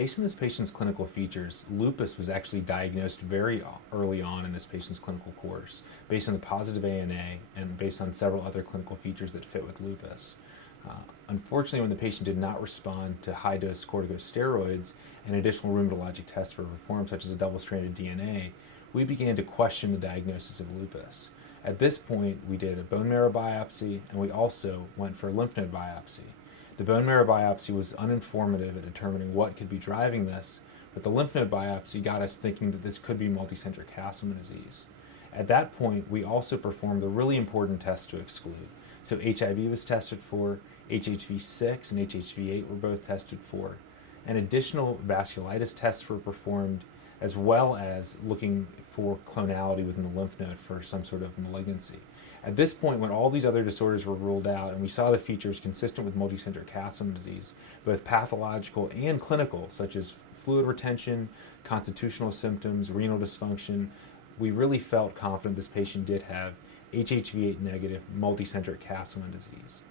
Based on this patient's clinical features, lupus was actually diagnosed very early on in this patient's clinical course, based on the positive ANA and based on several other clinical features that fit with lupus. Unfortunately, when the patient did not respond to high-dose corticosteroids and additional rheumatologic tests were performed, such as a double-stranded DNA, we began to question the diagnosis of lupus. At this point, we did a bone marrow biopsy, and we also went for a lymph node biopsy. The bone marrow biopsy was uninformative at determining what could be driving this, but the lymph node biopsy got us thinking that this could be multicentric Castleman disease. At that point, we also performed the really important test to exclude. So HIV was tested for, HHV6 and HHV8 were both tested for, and additional vasculitis tests were performed, as well as looking for clonality within the lymph node for some sort of malignancy. At this point, when all these other disorders were ruled out and we saw the features consistent with multicentric Castleman disease, both pathological and clinical, such as fluid retention, constitutional symptoms, renal dysfunction, we really felt confident this patient did have HHV8 negative multicentric Castleman disease.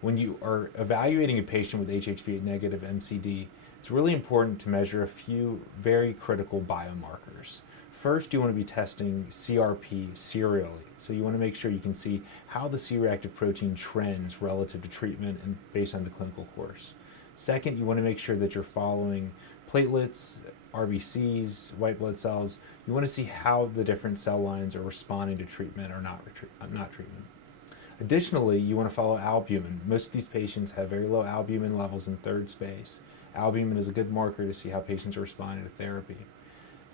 When you are evaluating a patient with HHV8 negative MCD, it's really important to measure a few very critical biomarkers. First, you want to be testing CRP serially. So you want to make sure you can see how the C-reactive protein trends relative to treatment and based on the clinical course. Second, you want to make sure that you're following platelets, RBCs, white blood cells. You want to see how the different cell lines are responding to treatment or not treatment. Additionally, you want to follow albumin. Most of these patients have very low albumin levels in third space. Albumin is a good marker to see how patients are responding to therapy.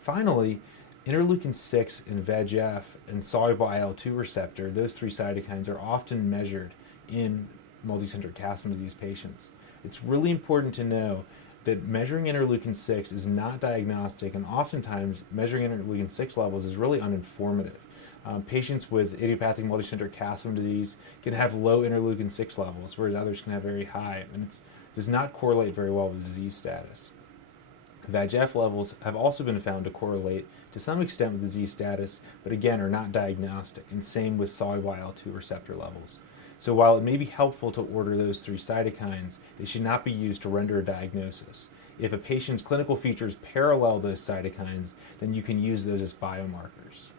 Finally, interleukin-6 and VEGF and soluble IL-2 receptor, those three cytokines are often measured in multicentric Castleman disease patients. It's really important to know that measuring interleukin-6 is not diagnostic, and oftentimes measuring interleukin-6 levels is really uninformative. Patients with idiopathic multicentric Castleman disease can have low interleukin-6 levels, whereas others can have very high, and it does not correlate very well with disease status. VEGF levels have also been found to correlate to some extent with disease status, but again are not diagnostic, and same with soluble IL-2 receptor levels. So while it may be helpful to order those three cytokines, they should not be used to render a diagnosis. If a patient's clinical features parallel those cytokines, then you can use those as biomarkers.